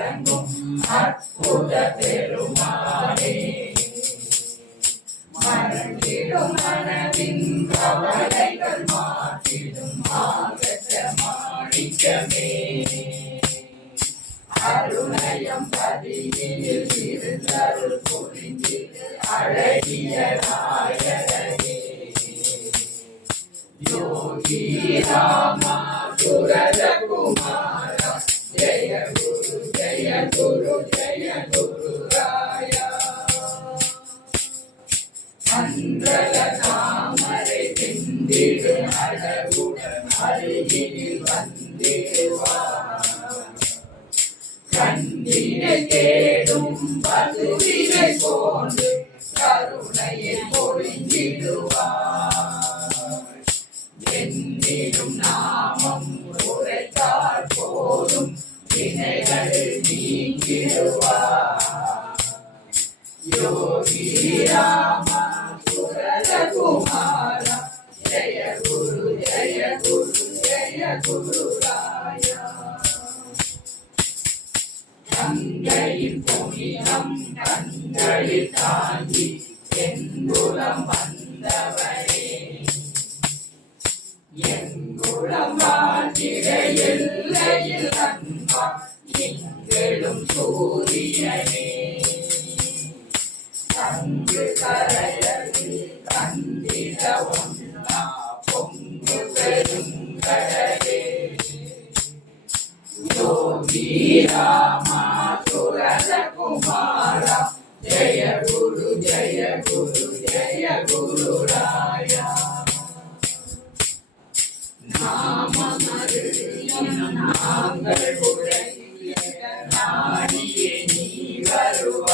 இறங்கும் அற்புத பெருமானே. மறந்திடும் மனதின் கவலைகள் மாற்றிடும் மாகற்ற மாணிக்கமே. அருணயம் பதியில் இருந்தருள் புரிந்திடு அழகிய நாயகனே. யோகி ராமா சுரத குமாரா ஜெய குரு ஜெய குரு ஜெய குரு ராயா. மங்கள தாமரை திந்திடு அழகுடன் அருகில் வந்திடுவார். கண்டினை தேடும் பசுவினை போன்று கருணையை பொழிந்திடுவார். என்னிடும் நாமம் உரைத்தால் போதும் வினைகள் நீங்கிடுவார். யோகி ராமா சுரத குமாரா ஜெய குரு ஜெய குரு ஜெய குரு ராயா. கங்கையின் புனிதம் கண்களில் தாங்கி எங்குளம் வந்தவரே. எங்குளம் வாழ்ந்திட எல்லையில் அன்பா எங்களும் சூரியனே. தங்கு கரையது கண்டிட ஒன்றா பொங்கு பெருங்கடலே. யோகி ராமா சுரத குமாரா ஜெய குரு ஜெய குரு ஜெய குரு ராயா. நாமமது நாங்கள் உரைய நாடியே நீ வருவாய்.